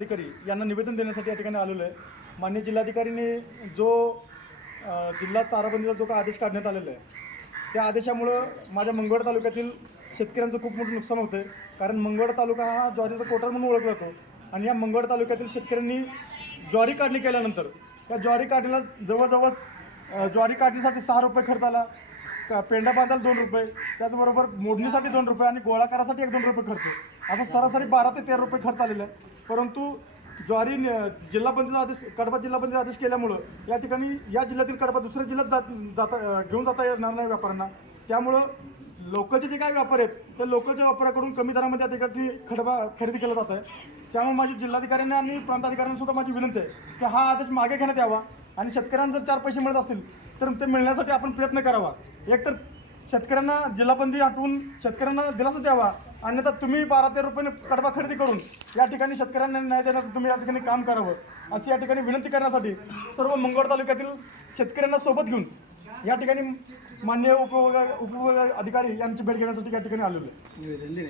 अधिकारी यांना निवेदन देण्यासाठी या ठिकाणी आलेलो आहे. माननीय जिल्हाधिकारींनी जो जिल्हा चाराबंदीचा जो काही आदेश काढण्यात आलेला आहे त्या आदेशामुळं माझ्या मंगळवेढा तालुक्यातील शेतकऱ्यांचं खूप मोठं नुकसान होतं आहे. कारण मंगळवेढा तालुका हा ज्वारीचा कोठार म्हणून ओळखला जातो आणि या मंगळवेढा तालुक्यातील शेतकऱ्यांनी ज्वारी काढणी केल्यानंतर त्या ज्वारी काढणीला जवळजवळ ज्वारी काढणीसाठी 6 रुपये खर्च आला, पेंडा बांधायला 2 रुपये, त्याचबरोबर मोडणीसाठी 2 रुपये आणि गोळा करासाठी 1-2 रुपये खर्च, असा सरासरी 12 ते 13 रुपये खर्च आलेला आहे. परंतु ज्वारी जिल्हाबंदीचा आदेश, कडबा जिल्हाबंदीचा आदेश केल्यामुळं या ठिकाणी या जिल्ह्यातील कडबा दुसऱ्या जिल्ह्यात घेऊन जाता येणार नाही व्यापाऱ्यांना. त्यामुळं लोकलचे जे काही व्यापारी आहेत त्या लोकलच्या व्यापाऱ्याकडून कमी दरामध्ये या ठिकाणी कडबा खरेदी केला जात आहे. त्यामुळे माझी जिल्हाधिकाऱ्यांना आणि प्रांताधिकाऱ्यांना सुद्धा माझी विनंती आहे की हा आदेश मागे घेण्यात यावा आणि शेतकऱ्यांना जर 4 पैसे मिळत असतील तर ते मिळण्यासाठी आपण प्रयत्न करावा. एकतर शेतकऱ्यांना जिल्हाबंदी हटवून शेतकऱ्यांना दिलासा द्यावा, अन्यथा तुम्ही 12-13 रुपये कडबा खरेदी करून या ठिकाणी शेतकऱ्यांना न्याय देण्याचं तुम्ही या ठिकाणी काम करावं अशी या ठिकाणी विनंती करण्यासाठी सर्व मंगळवेढा तालुक्यातील शेतकऱ्यांना सोबत घेऊन या ठिकाणी माननीय उपविभाग अधिकारी यांची भेट घेण्यासाठी या ठिकाणी आलेलो आहे.